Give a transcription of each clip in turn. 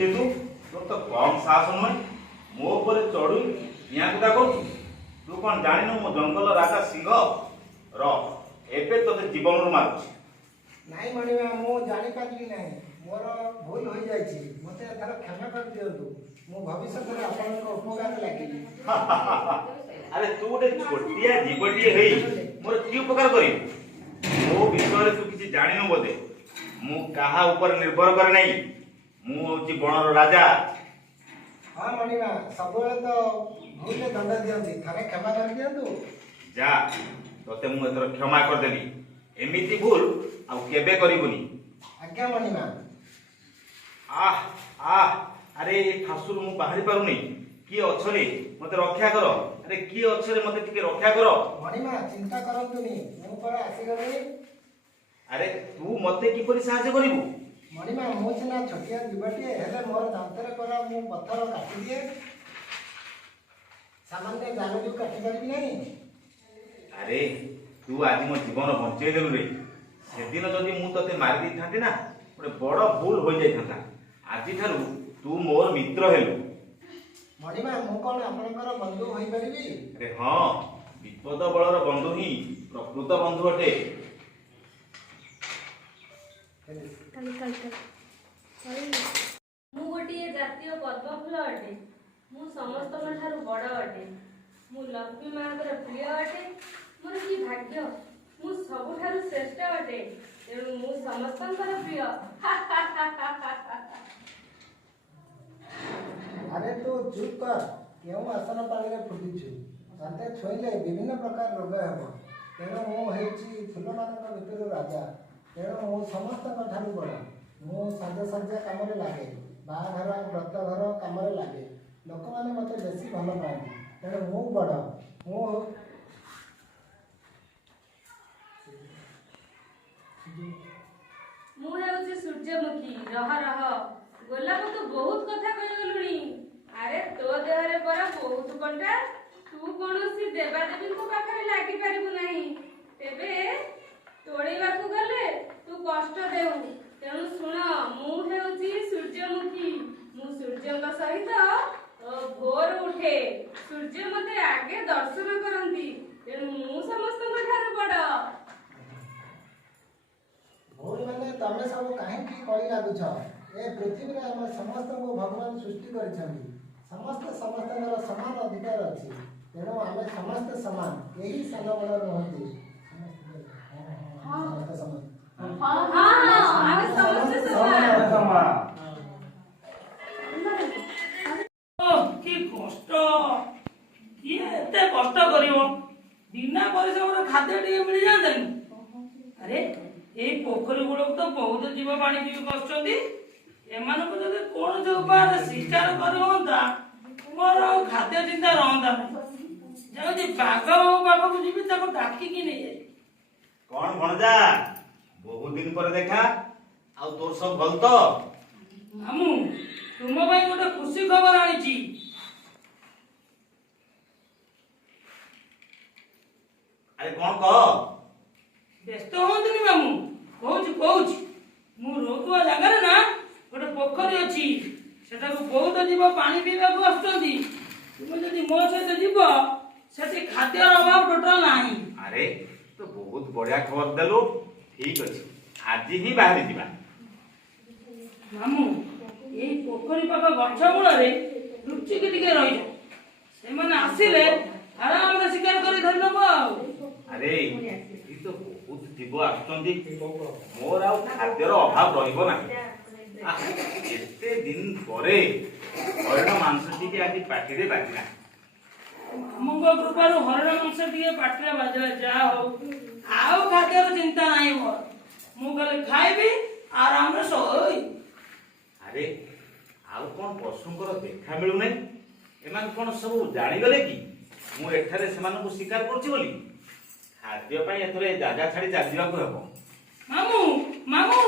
तू तो कम साहस नुहे मो ऊपर चढ़ू यहाँ कुदा कर तू कौन जान मो जंगल राजा सिंह एबे तोते जीवन मारुଛି नहीं मणिमा मु जानी पारली नहीं मोर भूल हो जाइछि मते एथर क्षमा कर दियंतु मु भविष्य में आपन को उपकार लागिली अरे तू गोटे छोटिया जीवटी हेई मोर की उपकार करी मो विषय तू किसी जानिनु बोधे मु कहा ऊपर निर्भर करे नहीं मु होची बनर राजा। हां मणिमा सबले तो भूल दंड दियंती थरे क्षमा कर दियंतु जा तोते मु एथर क्षमा कर देली एमिति भूल आ केबे करिबुनी आज्ञा मणिमा। आह आह अरे ए फासुर मु बाहरी पारुनी की अछरे मते रक्षा कर अरे की अछरे मते टिके रक्षा कर मणिमा चिंता करंतुनी मु पर आसी गली। अरे तू मते की परि सहायता करिवु मणिमा मु सिना छोटिया जीवटी हेले मोर दांतरे पर मु पत्थर काटी दिए सामान्य जानो जो काटी करबी नहीं। अरे तू आज मो जीवन बंचै देलु रे सेदिन जदि मु तते मारि दी थांती ना गोटे बड़ भूल हो जाय थांता आजि थारु तू मोर मित्र हेलु। मणिमा मु कोन आपनकर बंधु होई परिबी। अरे हां विपद बलर बंधु ही प्रकृत बंधु अटे। मु गोटे जातीय पद्म फूल अटे मु समस्त ठारू बड़ अटे मु लक्ष्मी मांकर प्रिय अटे मोर की भाग्य मु सबुठारू श्रेष्ठ अटे तेणु मु समस्तंकर प्रिय। अरे तू चुप कर क्यों आसन पानी रे फुटिछु ताते छोइले विभिन्न प्रकार रोग हेबो तेणु मु हेछि फूल मानक भितर राजा तेणु मु समस्त ठारू बड़ मु साजा साजा काम रे लागे बाघर व्रत घर काम रे लागे लोक माने मते बेसी भल पाए तेणु मु बड़ मु मु हेउछि सूर्यमुखी रह रह गोलाप तो बहुत कथा कहलुनी अरे तो देहरे पर बहुत कंटा तू कोनोसी देवादेवी को पाखरे लागि परिबु नाही तेबे तोड़ेबा को गले तू कष्ट देउ तेणु सुन मु हेउछि सूर्यमुखी मु सूर्यଙ୍କ सहित भोर उठे सूर्य मते आगे दर्शन करंती तेणु मु समस्तଙ୍କ ठाରୁ बड़। भूल माने तमे सब काहे की कଳି लागुछ ए पृथ्वी रे हम समस्त को भगवान सृष्टि करिछन्ती समस्त समस्तଙ୍କର समान अधिकार अछि तेणु आमे समस्त समान यही सन बड़ रहନ୍ତି समस्त समान। हां हां आमे समस्त समान। कि कष्ट किए एते कष्ट करियो बिना परिश्रम खाद्य टिके मिल जांतनी। अरे ए पोखरी गुड़क तो बहुत जीव पानी पी बसुंती एमानक जदि कोन जो उपाय शिकार करवंता मोर खाद्य चिंता रहंता जदि बाघ बाघ को जीवी तब डाकी की नहीं जाए कौन भणजा बहुत दिन पर देखा आ तोर सब भल तो हमू तुम भाई गोटे खुशी खबर आनी अरे कौन कह व्यस्त होतनी मामू कहूची मु रोकुआ जगह ना गोटे पोखरी अच्छी सेटा को बहुत जीव पानी पीवा को आछंती तुम जदि मो सहित जीव सेठी खाद्यर अभाव टोटल नाही। अरे तो बहुत बढ़िया खबर देलु ठीक अछि आज ही बाहरी जीवा मामू एई पोखरी पाख गछ मूल रे लुचि के टिके रहि से माने आसीले आराम रे शिकार करी धरि नबो। अरे ई तो बहुत जीव आछंती मोर आ खाद्यर अभाव रहिबो ना एते दिन परे हरिण मांस टिके आज पाटिरे बाजिला मामूंग कृपारू हरिण मांस टिके पाटिरे बाजिला जा हो आउ खाद्यर चिंता नाही मोर मु गले खाइबी आराम रे सोई। अरे आउ कौन पशुंकर देखा मिलू नहीं एमान कौन सब जानिगले कि मु एठारे सेमानकु शिकार करछि बोली खाद्य पई एथरे जागा छाडी चली जाबा को हेबो। मामू मामू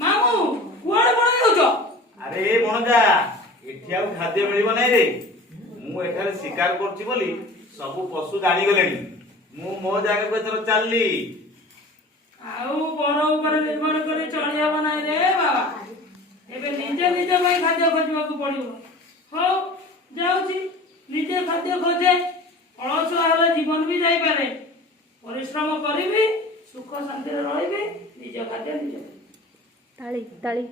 मामू कुआडे पळै होजो। अरे भणजा एठी आउ खाद्य मिलिबो नै रे मु एठारे शिकार करछि बोली सब पशु जानिगलेनी मु मो जागा को एथर चलली आउ पर ऊपर निर्भर करे चली हबो नै रे बाबा ଏବେ ନିଜେ ନିଜ ପାଇଁ ଖାଦ୍ୟ ଖୋଜିବାକୁ ପଡିବ। ହଉ ଯାଉଛି, ନିଜେ ଖାଦ୍ୟ ଖୋଜେ। ଅଳସୁଆ ହେଲେ ଜୀବନ ବି ଯାଇପାରେ। ପରିଶ୍ରମ କରିବି, ସୁଖ ଶାନ୍ତିରେ ରହିବି, ନିଜ ଖାଦ୍ୟ ନିଜେ। ତାଳି ତାଳି